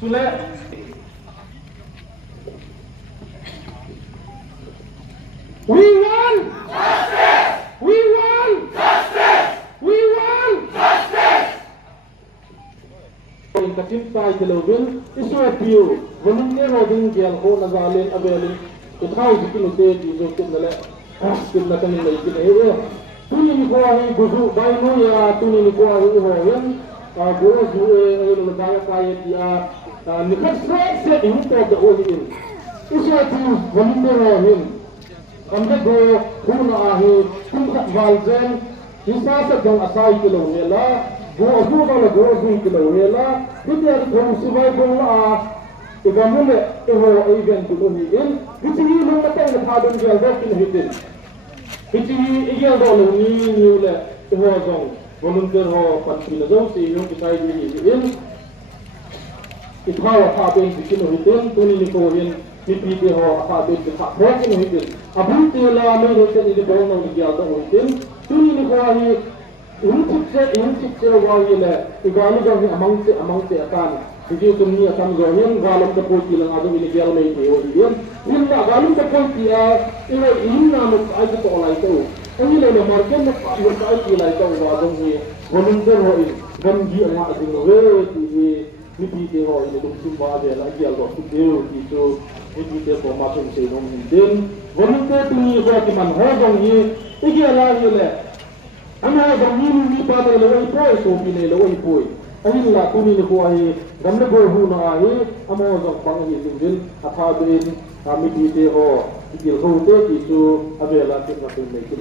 Sule we want justice. We want justice. We want justice. In katim tai televin isu apiu volun ne rodin gel ho nazalen avelin ithau dikilute di jokin nale kin nakan ni ki he tuni ni ko hi buzu bai no ya tuni ni ko hi ho yan go zu e no da ya kai dia ni khat se in to de ho hin isu apiu volun ne rodin kamde go kuna ahi kum khat valzen isa sa dong asai kilo hela go azu da go azu kilo hela bitia ko sibai go la igamule eho event to hi in bichi lo ta ta na thadun gel da kin hitin bichi igel do lo ni ni le eho zong volunteer ho pantri na zo si yo kisai di in ithawa ha ben kin hitin tuni ni ko hin PPT ho apa tu tak berapa ni itu. Abang tu lah main itu di bawah nak dia ada itu. Tuni ni kau ni untuk cek wah ni lah. Ikan ni amang se akan. Jadi tu ni akan goyang galam terpoi lang ada ini dia main itu dia. Ini tak galam terpoi dia. Ini nama aja tu orang itu. Ini lah market nak market itu lah itu orang ni. Volunteer ho ini. Gamji amat sini. PPT ho ini tu semua ada lagi algo tu itu. Itu formation se nom din volunteer tu ko ki man ho dong ni igi ala ni le ama dong ni pa ta le wai poi so pi le wai poi ani la tu ni ko ai gam le go hu na ai ama dong pang ni din atha bin mi ti te ho ki ho te ki su avela ti na tu me ki